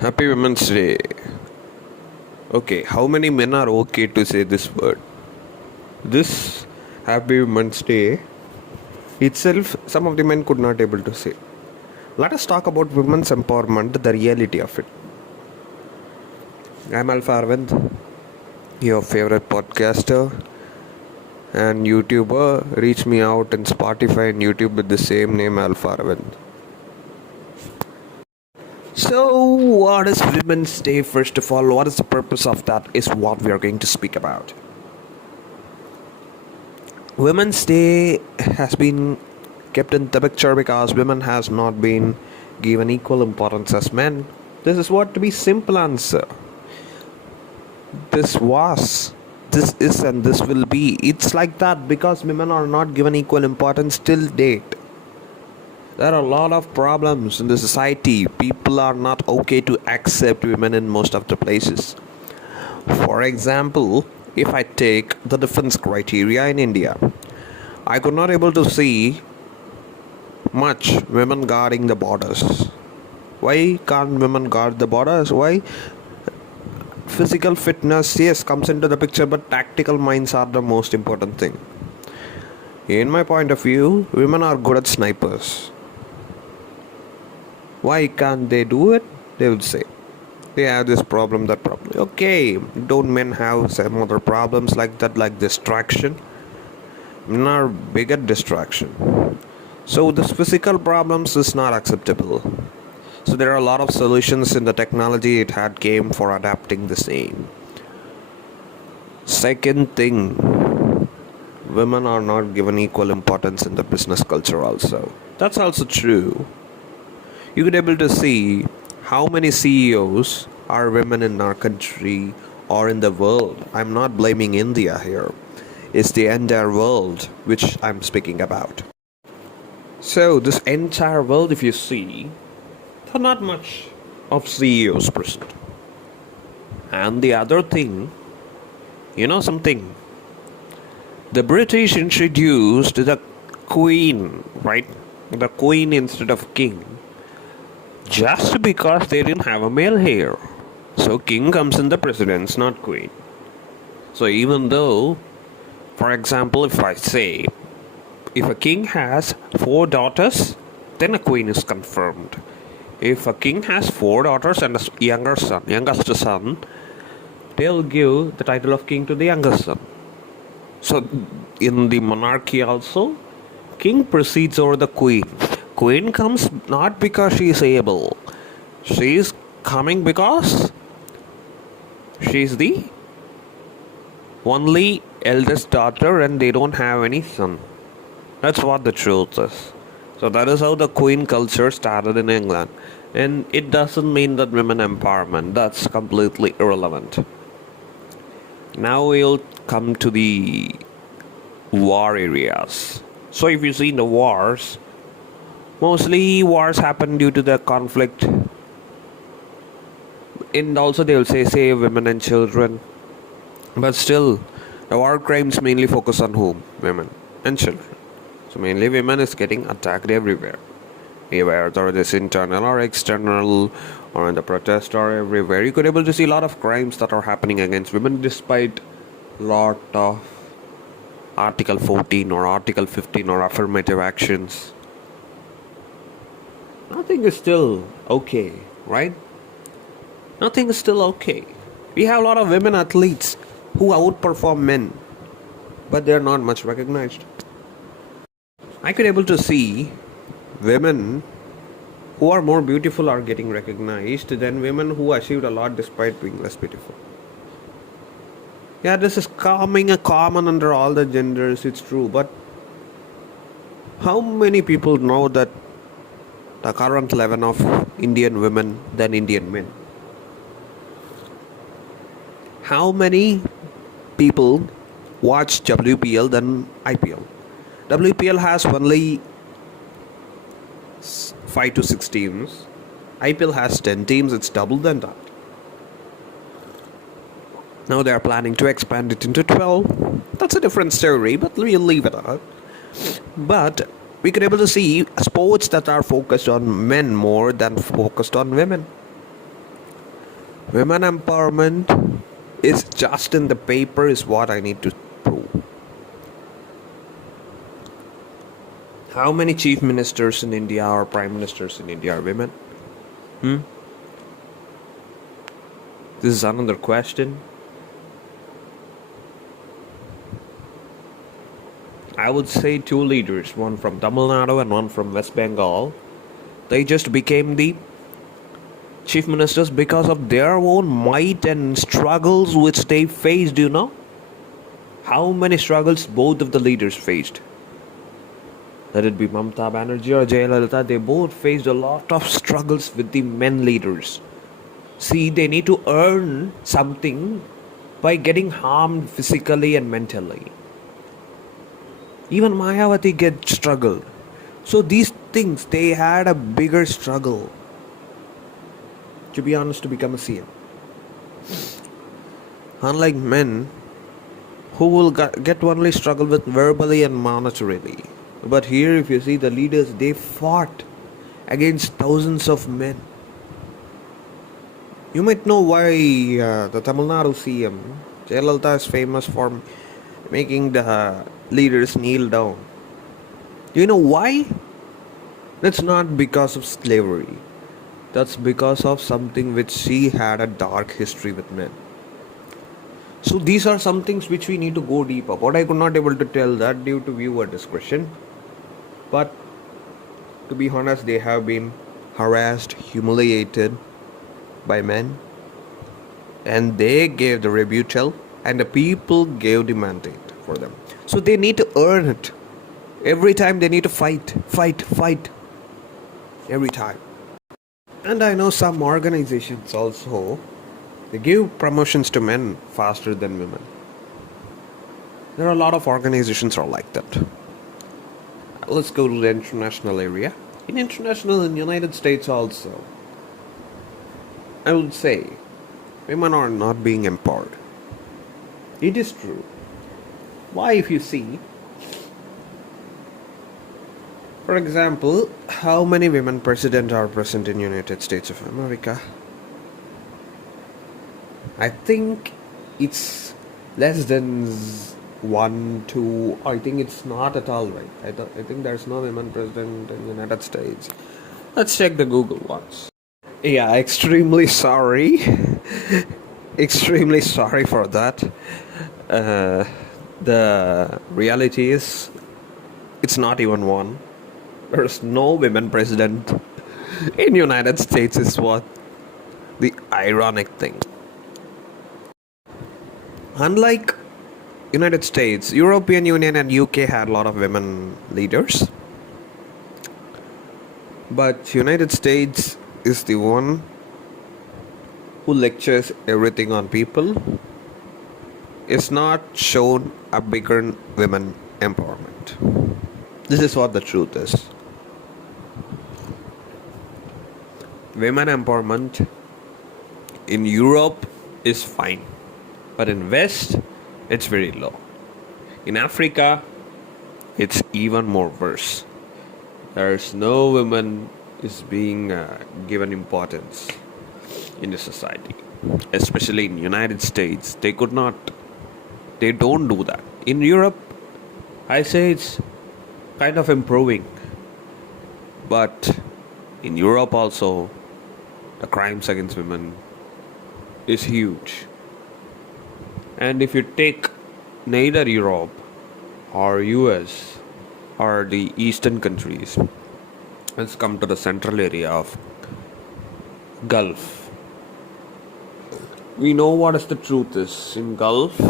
Happy Women's Day. Okay, how many men are okay to say this word? This Happy Women's Day itself, some of the men could not able to say. Let us talk about women's empowerment, the reality of it. I'm Alpha Arvind, your favorite podcaster and YouTuber. Reach me out in Spotify and YouTube with the same name, Alpha Arvind. So, what is Women's Day? First of all, what is the purpose of that is what we are going to speak about. Women's Day has been kept in the picture because women has not been given equal importance as men. This is what to be simple answer. This is and this will be. It's like that because women are not given equal importance till date. There are a lot of problems in the society. People are not okay to accept women in most of the places. For example, if I take the defense criteria in India, I could not able to see much women guarding the borders. Why can't women guard the borders? Why? Physical fitness, yes, comes into the picture, but tactical minds are the most important thing. In my point of view, women are good at snipers. Why can't they do it? They would say they have this problem, that problem. Okay, don't men have some other problems like that, like distraction? Men are big at distraction. So this physical problems is not acceptable. So there are a lot of solutions in the technology it had came for adapting the same. Second thing, women are not given equal importance in the business culture also. That's also true. You could able to see how many CEOs are women in our country or in the world. I'm not blaming India here. It's the entire world which I'm speaking about. So this entire world, if you see, there are not much of CEOs present. And the other thing, something, the British introduced the queen, right? The queen instead of king. Just because they didn't have a male heir. So king comes in the precedence, not queen. So even though, for example, if I say, if a king has 4 daughters, then a queen is confirmed. If a king has 4 daughters and a youngest son, they'll give the title of king to the youngest son. So in the monarchy also, king precedes over the queen. Queen comes not because she is able. She is coming because she is the only eldest daughter and they don't have any son. That's what the truth is. So that is how the queen culture started in England. And it doesn't mean that women empowerment. That's completely irrelevant. Now we'll come to the war areas. So if you see in the wars, mostly wars happen due to the conflict. And also they will say women and children. But still, the war crimes mainly focus on whom? Women and children. So mainly women is getting attacked everywhere. Whether it is internal or external or in the protest or everywhere. You could able to see a lot of crimes that are happening against women despite lot of Article 14 or Article 15 or affirmative actions. Nothing is still okay, right? Nothing is still okay. We have a lot of women athletes who outperform men, but they are not much recognized. I could able to see women who are more beautiful are getting recognized than women who achieved a lot despite being less beautiful. Yeah, this is coming a common under all the genders, it's true, but how many people know that the current level of Indian women than Indian men? How many people watch WPL than IPL? WPL has only 5 to 6 teams. IPL has 10 teams, it's double than that. Now they are planning to expand it into 12. That's a different story, but we'll leave it out. But we could able to see sports that are focused on men more than focused on women. Women empowerment is just in the paper is what I need to prove. How many chief ministers in India or prime ministers in India are women? This is another question. I would say two leaders, one from Tamil Nadu and one from West Bengal. They just became the chief ministers because of their own might and struggles which they faced, How many struggles both of the leaders faced? Let it be Mamata Banerjee or Jayalalitha, they both faced a lot of struggles with the men leaders. See, they need to earn something by getting harmed physically and mentally. Even Mayawati get struggled. So these things, they had a bigger struggle, to be honest, to become a CM. Unlike men, who will get only struggle with verbally and monetarily. But here, if you see the leaders, they fought against thousands of men. You might know why the Tamil Nadu CM, Jayalalitha, is famous for making the leaders kneel down. Do you know why? That's not because of slavery. That's because of something which she had a dark history with men. So these are some things which we need to go deep up. What I could not able to tell that due to viewer discretion. But to be honest, they have been harassed, humiliated by men. And they gave the rebuttal and the people gave the mandate for them. So they need to earn it. Every time they need to fight. Every time. And I know some organizations also, they give promotions to men faster than women. There are a lot of organizations are like that. Let's go to the international area. In United States also, I would say women are not being empowered. It is true. Why, if you see, for example, how many women presidents are present in United States of America? I think it's less than 1, 2. I think it's not at all right. I think there's no women president in the United States. Let's check the Google once. Yeah, extremely sorry. Extremely sorry for that. The reality is, it's not even one. There's no women president in United States is what the ironic thing. Unlike United States, European Union and UK had a lot of women leaders. But United States is the one who lectures everything on people. It's not shown a bigger women empowerment. This is what the truth is. Women empowerment in Europe is fine, but in West, it's very low. In Africa, it's even more worse. There's no women is being given importance in the society, especially in United States. They don't do that. In Europe, I say it's kind of improving, but in Europe also, the crimes against women is huge. And if you take neither Europe or US or the eastern countries, let's come to the central area of Gulf. We know what is the truth is. In Gulf,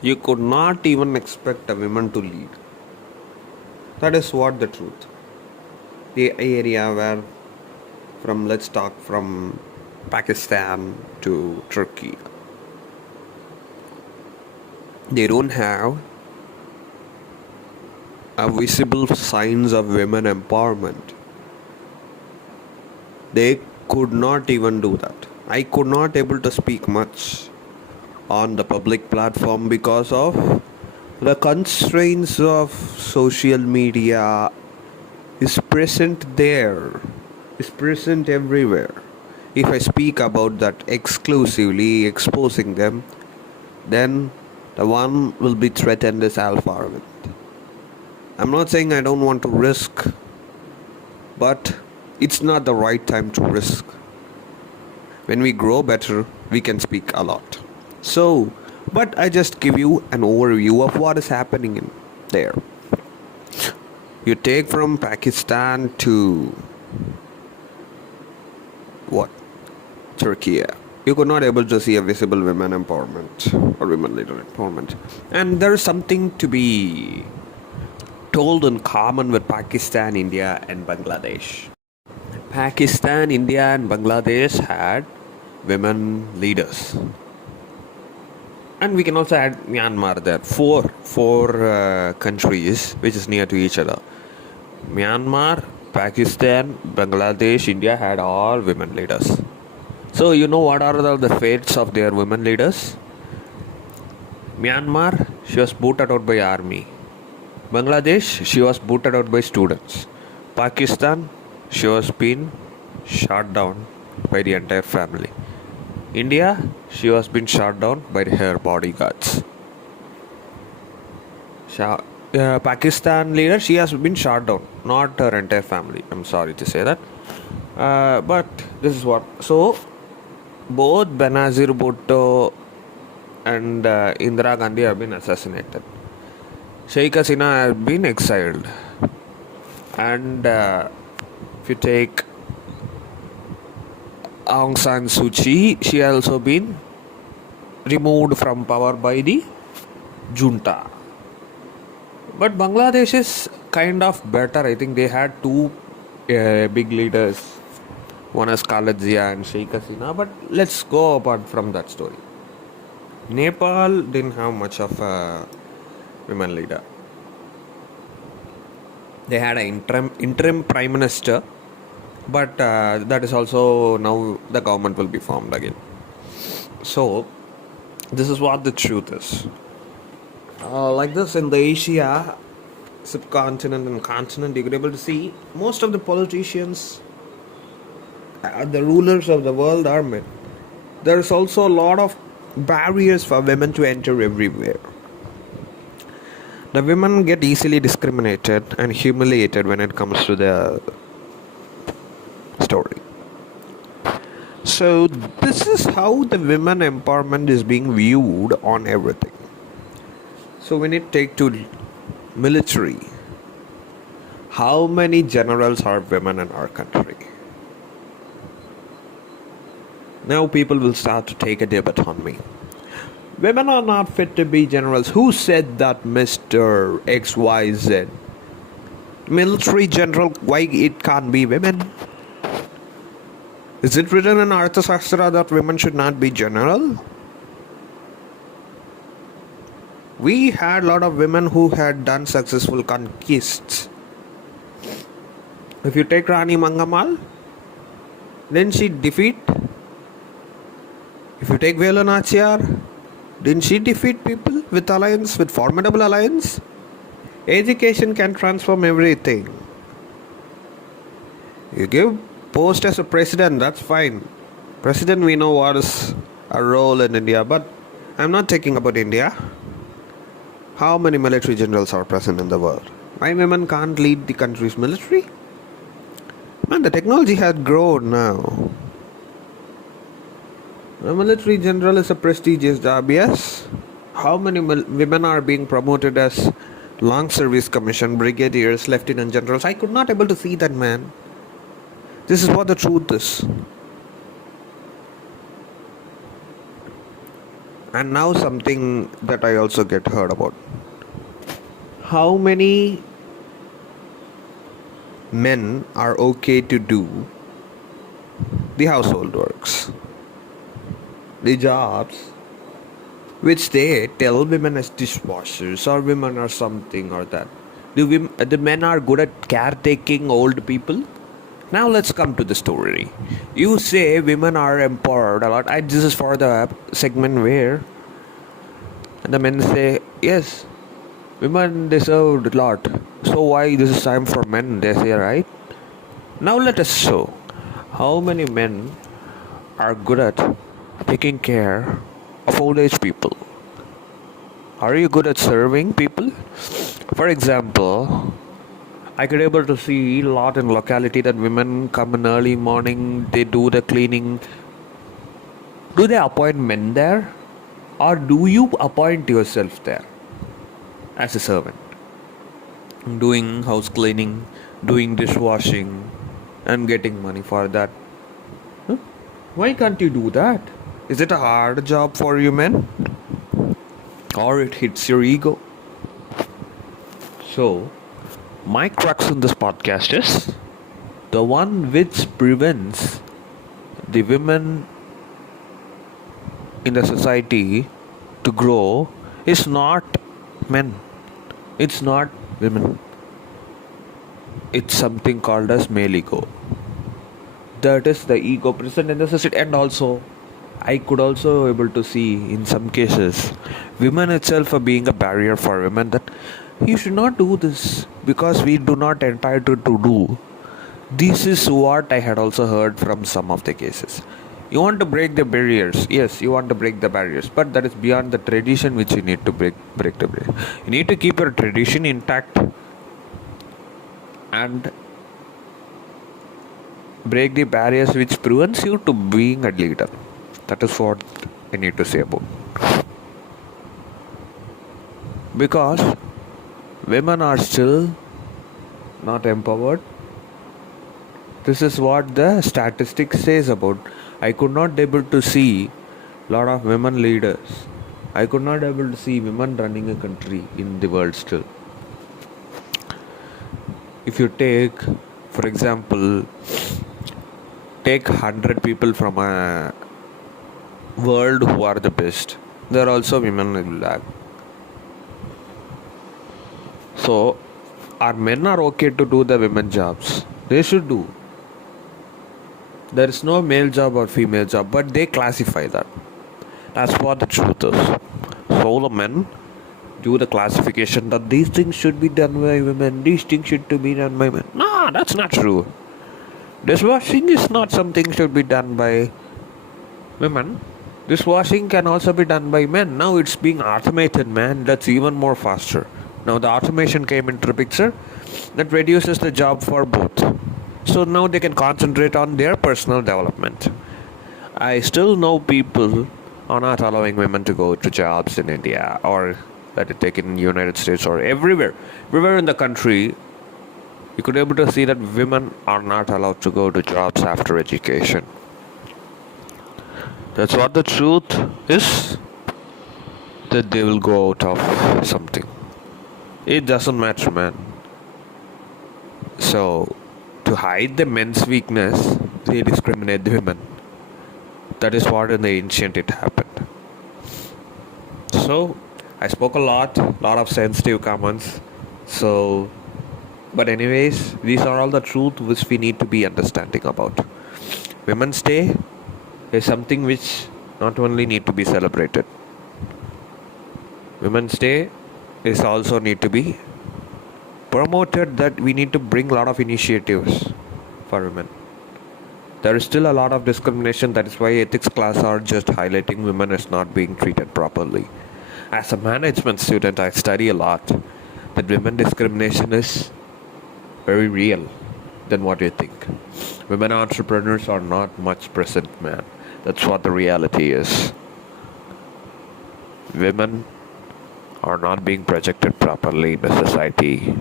you could not even expect a woman to lead. That is what the truth. The area where let's talk from Pakistan to Turkey. They don't have a visible signs of women empowerment. They could not even do that. I could not able to speak much on the public platform because of the constraints of social media is present there, is present everywhere. if I speak about that exclusively, exposing them, then the one will be threatened is Alpha Arvind. I'm not saying I don't want to risk, but it's not the right time to risk. When we grow better, we can speak a lot. So, but I just give you an overview of what is happening in there. You take from Pakistan to what? Turkey. You could not able to see a visible women empowerment or women leader empowerment. And there is something to be told in common with Pakistan, India and Bangladesh. Pakistan, India and Bangladesh had women leaders. And we can also add Myanmar there. Four countries which is near to each other. Myanmar, Pakistan, Bangladesh, India had all women leaders. So you know what are the fates of their women leaders? Myanmar, she was booted out by army. Bangladesh, she was booted out by students. Pakistan, she was been shot down by the entire family. India, she was been shot down by her bodyguards. Pakistan leader, she has been shot down, not her entire family. I'm sorry to say that. But this is what. So, both Benazir Bhutto and Indira Gandhi have been assassinated. Sheikh Hasina has been exiled. And if you take Aung San Suu Kyi, she has also been removed from power by the junta. But Bangladesh is kind of better. I think they had two big leaders. One is Khaled Zia and Sheikh Hasina. But let's go apart from that story. Nepal didn't have much of a women leader. They had an interim prime minister. But that is also now the government will be formed again. So this is what the truth is. Like this in the Asia subcontinent and continent, you could be able to see most of the politicians, the rulers of the world are men. There is also a lot of barriers for women to enter everywhere. The women get easily discriminated and humiliated when it comes to the story. So this is how the women empowerment is being viewed on everything. So when it take to military, how many generals are women in our country? Now people will start to take a debate on me. Women are not fit to be generals. Who said that, Mr. XYZ? Military general, why it can't be women? Is it written in Arthashastra that women should not be general? We had a lot of women who had done successful conquests. If you take Rani Mangamal, didn't she defeat? If you take Velu Nachiyar, didn't she defeat people with alliance, with formidable alliance? Education can transform everything. You give post as a president, that's fine. President, we know what is a role in India, but I'm not talking about India. How many military generals are present in the world? Why women can't lead the country's military? Man, the technology has grown now. A military general is a prestigious job, yes. How many women are being promoted as long service commission, brigadiers, lieutenant generals? I could not able to see that, man. This is what the truth is. And now something that I also get heard about. How many men are okay to do the household works, the jobs which they tell women as dishwashers or women are something or that? The men are good at caretaking old people? Now let's come to the story. You say women are empowered a lot. This is for the segment where the men say, yes, women deserved a lot. So why this is time for men, they say, right? Now let us show how many men are good at taking care of old age people? Are you good at serving people? For example, I could able to see a lot in locality that women come in early morning, they do the cleaning. Do they appoint men there? Or do you appoint yourself there as a servant? Doing house cleaning, doing dishwashing, and getting money for that. Huh? Why can't you do that? Is it a hard job for you men? Or it hits your ego? So, my crux in this podcast is the one which prevents the women in the society to grow is not men, it's not women, it's something called as male ego. That is the ego present in the society. And also I could also able to see in some cases women itself are being a barrier for women, that you should not do this because we do not entitled to do. This is what I had also heard from some of the cases. You want to break the barriers. Yes, you want to break the barriers, but that is beyond the tradition which you need to break the barrier. You need to keep your tradition intact and break the barriers which prevents you to being a leader. That is what I need to say about. Because women are still not empowered. This is what the statistics says about. I could not able to see lot of women leaders. I could not able to see women running a country in the world still. If you take, for example, take 100 people from a world who are the best, there are also women in that. So, our men are okay to do the women jobs. They should do. There is no male job or female job, but they classify that. That's what the truth is. So the men do the classification that these things should be done by women, these things should be done by men. No, that's not true. Dishwashing is not something should be done by women. Dishwashing can also be done by men. Now it's being automated, man. That's even more faster. Now the automation came into the picture that reduces the job for both. So now they can concentrate on their personal development. I still know people are not allowing women to go to jobs in India, or that it take in United States or everywhere. Everywhere in the country, you could be able to see that women are not allowed to go to jobs after education. That's what the truth is, that they will go out of something. It doesn't matter, man. So, to hide the men's weakness, they discriminate the women. That is what in the ancient it happened. So, I spoke a lot of sensitive comments. So, but anyways, these are all the truth which we need to be understanding about. Women's Day is something which not only need to be celebrated. Women's Day is also need to be promoted, that we need to bring a lot of initiatives for women. There is still a lot of discrimination. That is why ethics class are just highlighting women as not being treated properly. As a management student, I study a lot that women discrimination is very real than what you think. Women entrepreneurs are not much present, man. That's what the reality is. Women are not being projected properly in the society.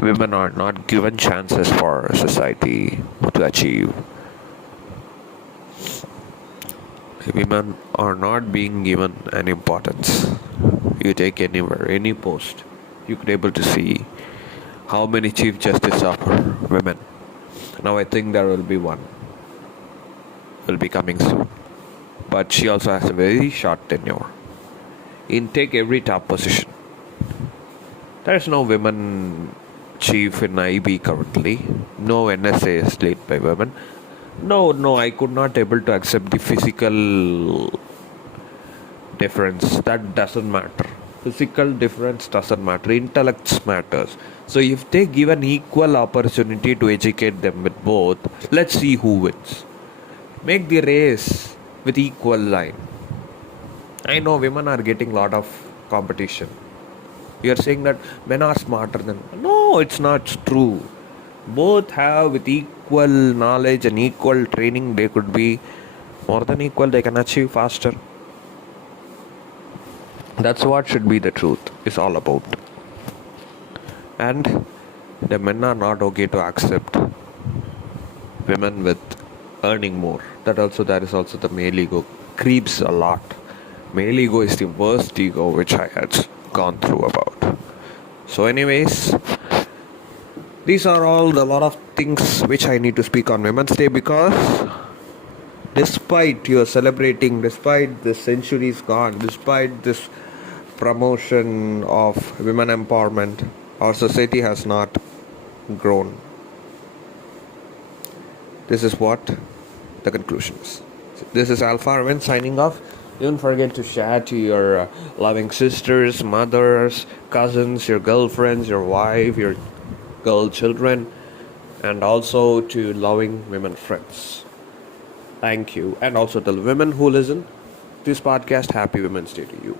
Women are not given chances for society to achieve. Women are not being given an importance. You take anywhere, any post, you could able to see how many chief justices are women. Now I think there will be one. Will be coming soon. But she also has a very short tenure. In take every top position. There is no women chief in IB currently. No NSA is led by women. No, I could not able to accept the physical difference. That doesn't matter. Physical difference doesn't matter. Intellect matters. So if they give an equal opportunity to educate them with both, let's see who wins. Make the race with equal line. I know women are getting a lot of competition. You're saying that men are smarter than. No, it's not true. Both have with equal knowledge and equal training, they could be more than equal, they can achieve faster. That's what should be the truth is all about. And the men are not okay to accept women with earning more. There is also the male ego creeps a lot. Male ego is the worst ego which I had gone through about. So anyways, these are all the lot of things which I need to speak on Women's Day, because despite you're celebrating, despite the centuries gone, despite this promotion of women empowerment, our society has not grown. This is what the conclusion is. This is Alpha Arvind signing off. Don't forget to share to your loving sisters, mothers, cousins, your girlfriends, your wife, your girl children, and also to loving women friends. Thank you. And also tell women who listen to this podcast, Happy Women's Day to you.